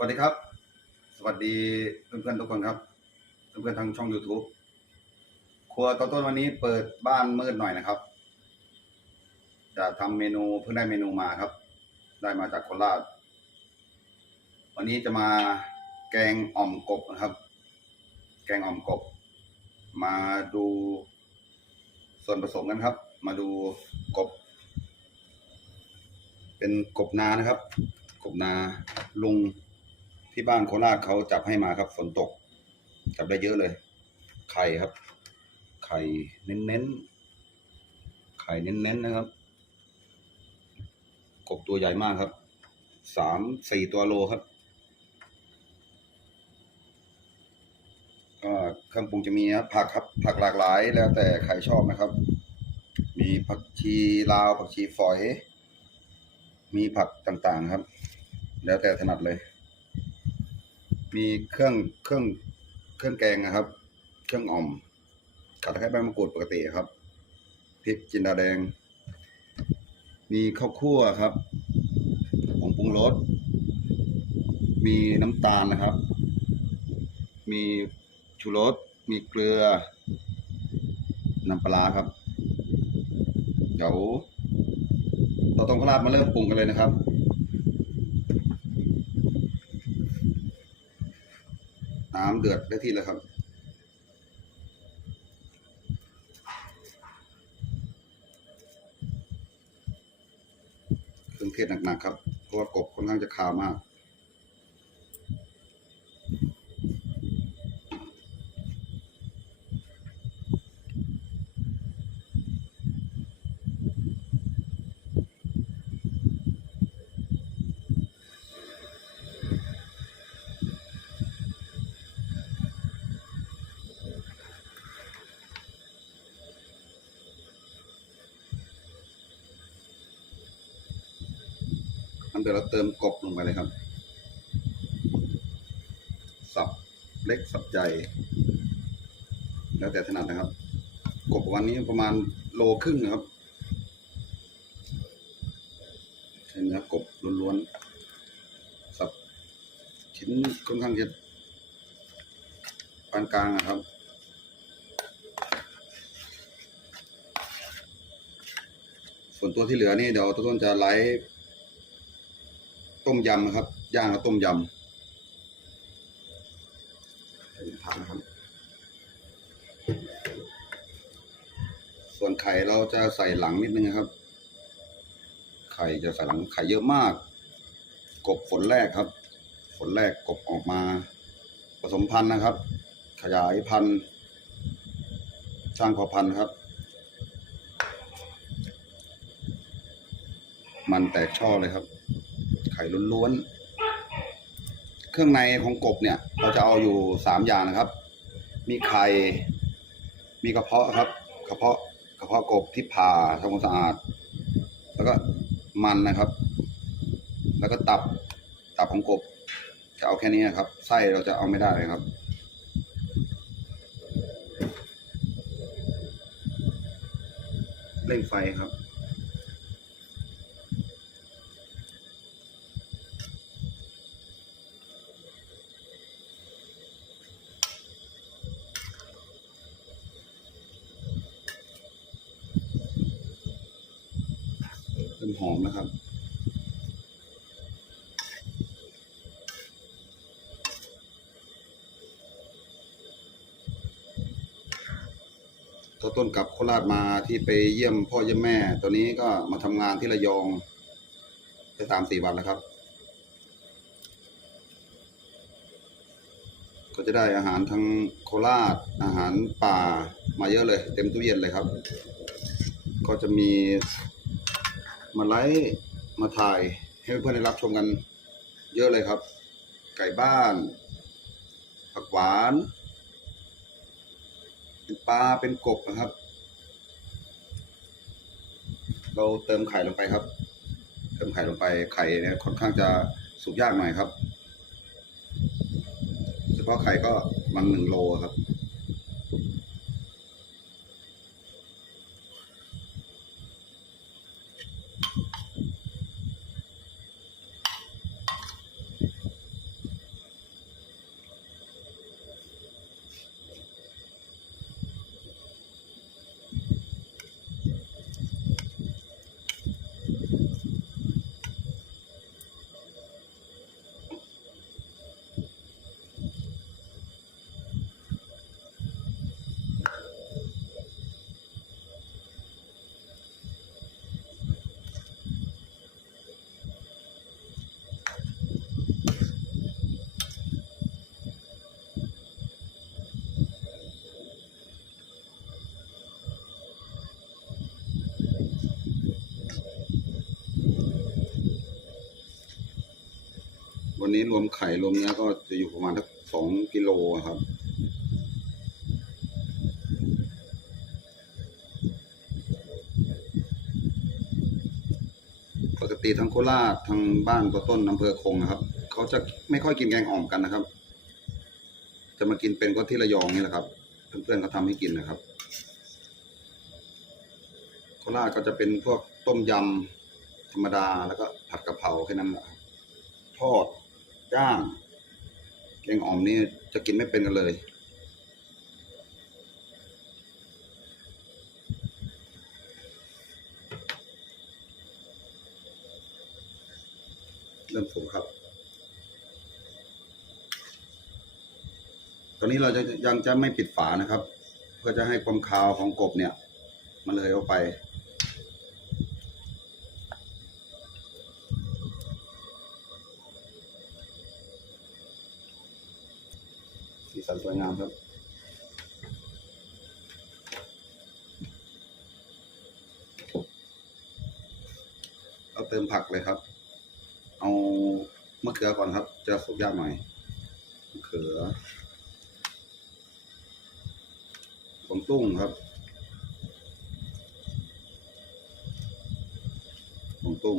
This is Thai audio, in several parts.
สวัสดีครับ สวัสดีเพื่อนๆทุกคนครับ เพื่อนๆทางช่อง YouTube ครัวโตต้นวันนี้เปิดบ้านมืดหน่อยนะครับ จะทำเมนูเพิ่งได้เมนูมาครับ ได้มาจากโคราช วันนี้จะมาแกงอ่อมกบนะครับ แกงอ่อมกบ มาดูส่วนผสมกันครับ มาดูกบ เป็นกบนานะครับ กบนาลุง ที่บ้านโคราชเขาจับให้มาครับฝนตก จับได้เยอะเลย ไข่ครับ ไข่เน้นๆไข่เน้นๆนะครับ กบตัวใหญ่มากครับสามสี่ตัวโลครับก็เครื่องปรุงจะมีครับผักครับ ผักหลากหลายแล้วแต่ใครชอบนะครับ มีผักชีลาวผักชีฝอย มีผักต่างๆครับ แล้วแต่ถนัดเลย มีเครื่องเครื่องเครื่องแกงนะครับ เครื่องอ่อมขัดตะไคร้ใบมะกรูดปกติครับพริกจินดาแดง มีข้าวคั่วครับผงปรุงรสมีน้ำตาลนะครับ มีชูรสมีเกลือน้ำปลาร้าครับ เดี๋ยวเราต้องพลาดมาเริ่มปรุงกันเลยนะครับ น้ำเดือดได้ที่แล้วครับ เครื่องเทศหนักๆครับ เพราะว่ากบค่อนข้างจะคาวมาก เดี๋ยวเราเติมกบลงไปเลยครับ สับเล็กสับใหญ่ แล้วแต่ถนัดนะครับ กบวันนี้ประมาณโลครึ่งนะครับใช้เนื้อกบล้วนๆ สับชิ้นค่อนข้างจะปานกลางนะครับส่วนตัวที่เหลือนี่เดี๋ยวต้นจะไลฟ์ ต้มยำนะครับ ย่างแล้วต้มยำทานนะครับ ส่วนไข่เราจะใส่หลังนิดนึงนะครับ ไข่จะใส่หลังไข่เยอะมาก กบฝนแรกครับ ฝนแรกกบออกมา ผสมพันธุ์นะครับ ขยายพันธุ์สร้างพอพันธุ์ครับมันแตกช่อเลยครับ ข่ล้วนๆ เครื่องในของกบเนี่ย เราจะเอาอยู่สามอย่างนะครับ มีไข่ มีกระเพาะครับ กระเพาะ กระเพาะกบที่ผ่าทำความสะอาด แล้วก็มันนะครับ แล้วก็ตับ ตับของกบ จะเอาแค่นี้ครับ ไส้เราจะเอาไม่ได้เลยครับเร่งไฟครับ หอมนะครับตัวต้นกลับโคราชมาที่ไปเยี่ยมพ่อเยี่ยมแม่ตัวนี้ก็มาทำงานที่ระยองไปสามสี่วันแล้วครับ ก็จะได้อาหารทางโคราชอาหารป่ามาเยอะเลย เต็มตู้เย็นเลยครับ ก็จะมี มาไลฟ์มาถ่ายให้เพื่อนได้รับชมกัน เยอะเลยครับ ไก่บ้าน ผักหวานเป็นปลาเป็นกบนะครับ เราเติมไข่ลงไปครับ เติมไข่ลงไปไข่เนี่ยค่อนข้างจะสุกยากหน่อยครับเฉพาะไข่ก็มันหนึ่งโลครับ วันนี้รวมไข่รวมเนื้อก็จะอยู่ประมาณสักสองกิโลครับ ปกติทางโคราชทางบ้านตัวต้นอำเภอคงนะครับ เขาจะไม่ค่อยกินแกงอ่อมกันนะครับ จะมากินเป็นก็ที่ระยองนี่แหละครับ เพื่อนๆเขาทำให้กินนะครับ โคราชก็จะเป็นพวกต้มยำธรรมดาแล้วก็ผัดกะเพราแค่นั้นแหละทอด ย่างแกงอ่อมนี่จะกินไม่เป็นกันเลยเริ่มสุกครับ ตอนนี้เราจะยังจะไม่ปิดฝานะครับ เพื่อจะให้ความคาวของกบเนี่ย มันเลยออกไปามครับเราเติมผักเลยครับ เอามะเขือก่อนครับ จะสุกยากหน่อยมะเขือผงตุ้งครับผงตุ้ง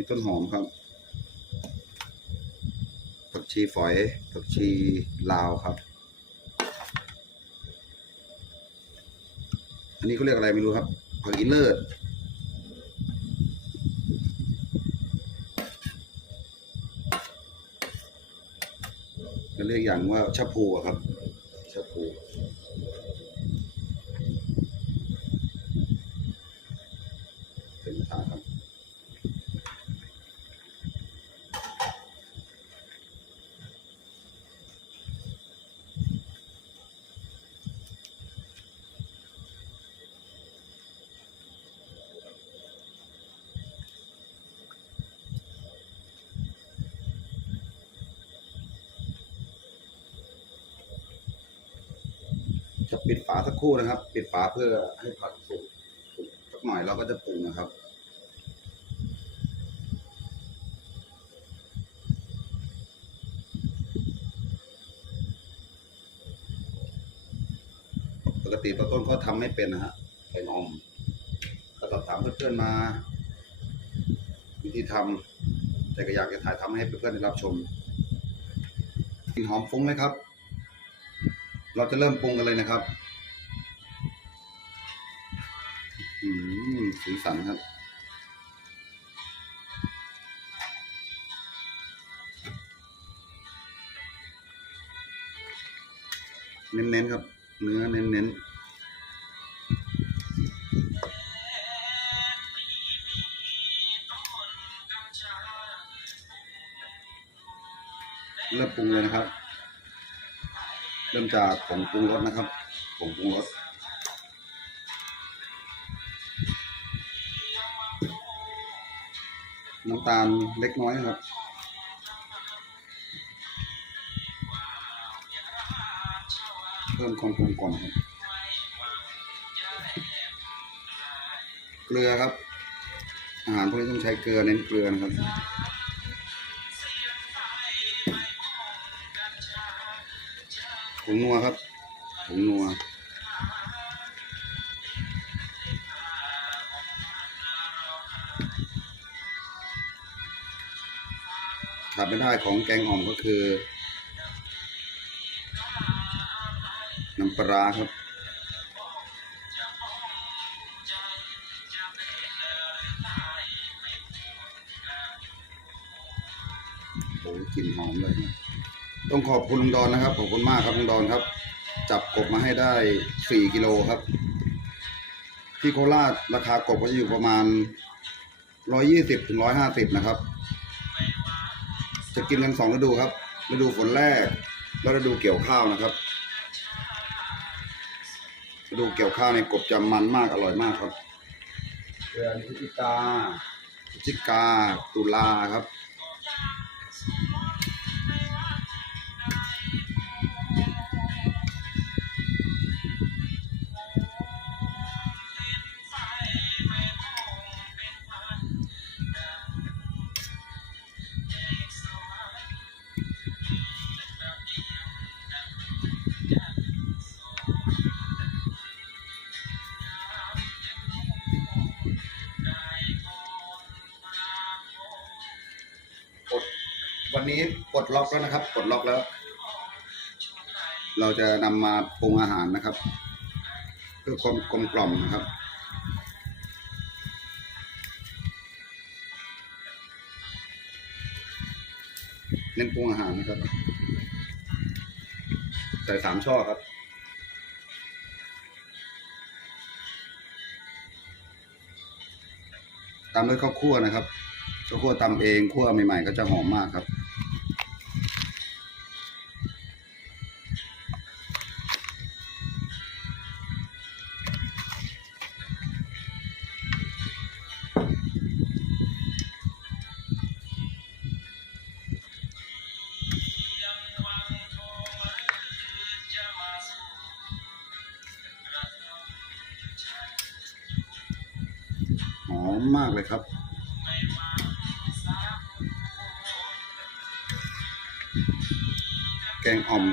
มีต้นหอมครับ ผักชีฝอย ผักชีลาวครับ อันนี้เขาเรียกอะไรไม่รู้ครับ ผักอีเลิศจะเรียกอย่างว่าชะพูครับชะพูเป็นทางครับ จะปิดฝาสักครู่นะครับ ปิดฝาเพื่อให้ผักสุกสุกสักหน่อยเราก็จะปรุงนะครับปกติตัวต้นก็ทำไม่เป็นนะฮะไข่นอมก็สอบถามเพื่อนๆมา วิธีทำแต่ก็อยากจะถ่ายทำให้เพื่อนๆได้รับชมกลิ่นหอมฟุ้งไหมครับ เราจะเริ่มปรุงกันเลยนะครับอืมสีสันครับ เน้นๆครับ เนื้อเน้นๆเริ่มปรุงเลยนะครับ เริ่มจากผงปรุงรสนะครับผงปรุงรสน้ำตาลเล็กน้อยครับเพิ่มความกลมกล่อมครับเกลือครับ อาหารพวกนี้ต้องใช้เกลือเน้นเกลือนะครับ ผงนัวครับผงนัวขาดไม่ได้ของแกงอ่อมก็คือ น้ำปลาครับโอ้กลิ่นหอมเลยนะ ต้องขอบคุณลุงดอนนะครับ ขอบคุณมากครับลุงดอนครับ จับกบมาให้ได้สี่กิโลครับ ที่โคราชราคากบก็จะอยู่ประมาณร้อยยี่สิบถึงร้อยห้าสิบนะครับ จะกินกันสองฤดูครับฤดูฝนแรก แล้วฤดูเกี่ยวข้าวนะครับฤดูเกี่ยวข้าวในยกบจะมันมากอร่อยมากครับเดือนพฤศจิกาพฤศจิกาตุลาครับ นี้ปลดล็อกแล้วนะครับปลดล็อกแล้ว เราจะนำมาปรุงอาหารนะครับ เพื่อความกลมกล่อมนะครับเน้นปรุงอาหารนะครับ ใส่สามช่อครับตามด้วยข้าวคั่วนะครับข้าวคั่วตำเองคั่วใหม่ๆ ก็จะหอมมากครับ อมมากเลยครับ แกงอ่อม